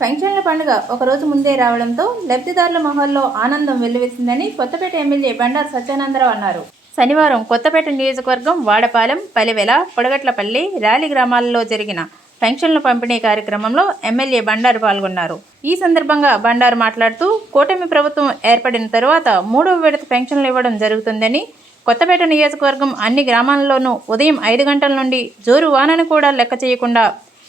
పెన్షన్ల పండుగ ఒకరోజు ముందే రావడంతో లబ్ధిదారుల మొహల్లో ఆనందం వెల్లువేసిందని కొత్తపేట ఎమ్మెల్యే బండారు సత్యానందరావు అన్నారు. శనివారం కొత్తపేట నియోజకవర్గం వాడపాలెం పలివెల పొడగట్లపల్లి ర్యాలీ గ్రామాలలో జరిగిన పెన్షన్ల పంపిణీ కార్యక్రమంలో ఎమ్మెల్యే బండారు పాల్గొన్నారు. ఈ సందర్భంగా బండారు మాట్లాడుతూ కూటమి ప్రభుత్వం ఏర్పడిన తరువాత మూడవ విడత పెన్షన్లు ఇవ్వడం జరుగుతుందని కొత్తపేట నియోజకవర్గం అన్ని గ్రామాల్లోనూ ఉదయం ఐదు గంటల నుండి జోరు వానను కూడా లెక్క చేయకుండా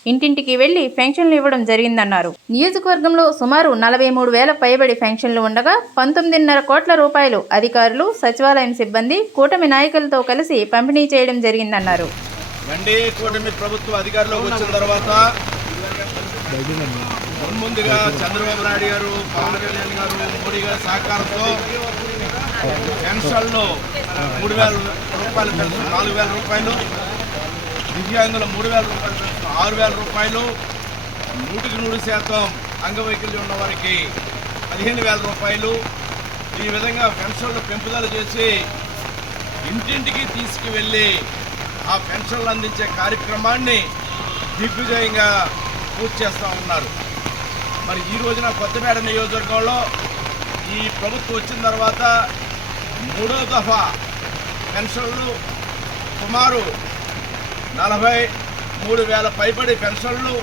ఇంటింటికి వెళ్ళి పెన్షన్లు ఇవ్వడం జరిగిందన్నారు. నియోజకవర్గంలో సుమారు నలభై మూడు వేల పైబడి పెన్షన్లు ఉండగా పంతొమ్మిదిన్నర కోట్ల రూపాయలు అధికారులు సచివాలయం సిబ్బంది కూటమి నాయకులతో కలిసి పంపిణీ చేయడం జరిగిందన్నారు. కూటమి ప్రభుత్వం అధికారంలోకి వచ్చిన తర్వాత ముందుగా చంద్రబాబు నాయుడు గారు పవన్ కళ్యాణ్ గారు మోడీ గారి సహకారంతో పెన్షన్లు మూడు వేల రూపాయలు పెన్షన్ నాలుగు వేల రూపాయలు దివ్యాంగుల మూడు వేల రూపాయలు ఆరు వేల రూపాయలు నూటికి నూరు శాతం అంగవైకల్యం ఉన్న వారికి పదిహేను వేల రూపాయలు. ఈ విధంగా పెన్షన్లు పెంపుదల చేసి ఇంటింటికి తీసుకువెళ్ళి ఆ పెన్షన్లు అందించే కార్యక్రమాన్ని దిగ్విజయంగా పూర్తి చేస్తూ ఉన్నారు. మరి ఈ రోజున కొత్తపేట నియోజకవర్గంలో ఈ ప్రభుత్వం వచ్చిన తర్వాత మూడో దఫా పెన్షన్లు సుమారు నలభై మూడు వేల పైబడి పెన్షన్లు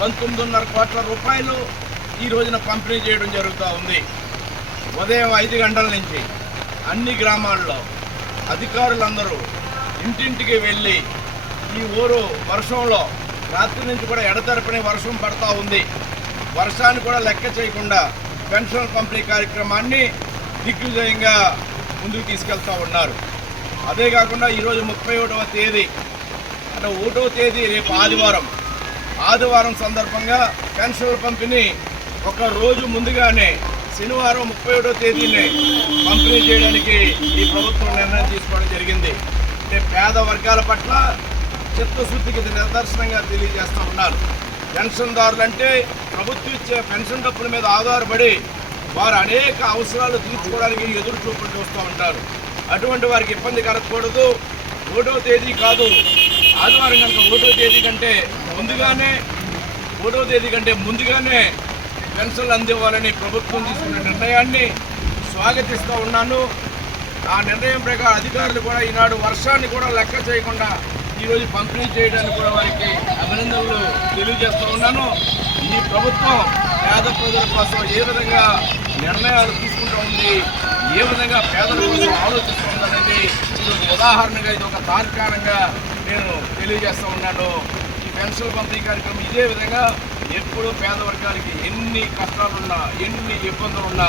పంతొమ్మిదిన్నర కోట్ల రూపాయలు ఈ రోజున పంపిణీ చేయడం జరుగుతూ ఉంది. ఉదయం ఐదు గంటల నుంచి అన్ని గ్రామాల్లో అధికారులందరూ ఇంటింటికి వెళ్ళి ఈ ఊరు వర్షంలో రాత్రి నుంచి కూడా ఎడతెరపని వర్షం పడతా ఉంది. వర్షాన్ని కూడా లెక్క చేయకుండా పెన్షన్ పంపిణీ కార్యక్రమాన్ని దిగ్విజయంగా ముందుకు తీసుకెళ్తూ ఉన్నారు. అదే కాకుండా ఈరోజు ముప్పై ఒకటవ తేదీ అంటే ఒకటో తేదీ రేపు ఆదివారం. ఆదివారం సందర్భంగా పెన్షన్ల పంపిణీ ఒక రోజు ముందుగానే శనివారం ముప్పై ఒకటో తేదీనే పంపిణీ చేయడానికి ఈ ప్రభుత్వం నిర్ణయం తీసుకోవడం జరిగింది. అంటే పేద వర్గాల పట్ల చిత్తశుద్ధికి ఇది నిదర్శనంగా తెలియజేస్తూ ఉన్నారు. పెన్షన్దారులంటే ప్రభుత్వం ఇచ్చే పెన్షన్ డబ్బుల మీద ఆధారపడి వారు అనేక అవసరాలు తీర్చుకోవడానికి ఎదురు చూపులు చూస్తూ ఉంటారు. అటువంటి వారికి ఇబ్బంది కలగకూడదు. ఒకటో తేదీ కాదు. ఆదివారం కనుక ఒకటో తేదీ కంటే ముందుగానే ఒకటో తేదీ కంటే ముందుగానే పెన్షన్లు అందివ్వాలని ప్రభుత్వం తీసుకున్న నిర్ణయాన్ని స్వాగతిస్తూ ఉన్నాను. ఆ నిర్ణయం ప్రకారం అధికారులు కూడా ఈనాడు వర్షాన్ని కూడా లెక్క చేయకుండా ఈరోజు పంపిణీ చేయడానికి కూడా వారికి అభినందనలు తెలియజేస్తూ ఉన్నాను. ఈ ప్రభుత్వం పేద ప్రజల కోసం ఏ విధంగా నిర్ణయాలు తీసుకుంటూ ఉంది ఏ విధంగా పేదల కోసం ఆలోచిస్తూ ఉందనేది ఇది ఒక ఉదాహరణగా ఇది ఒక తార్కాణంగా నేను తెలియజేస్తూ ఉన్నాను. ఈ పెన్షన్ పంపిణీ కార్యక్రమం ఇదే విధంగా ఎప్పుడూ పేద వర్గాలకి ఎన్ని కష్టాలున్నా ఎన్ని ఇబ్బందులున్నా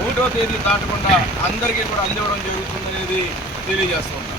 ఒకటో తేదీ దాటకుండా అందరికీ కూడా అందివ్వడం జరుగుతుందనేది తెలియజేస్తూ ఉన్నాను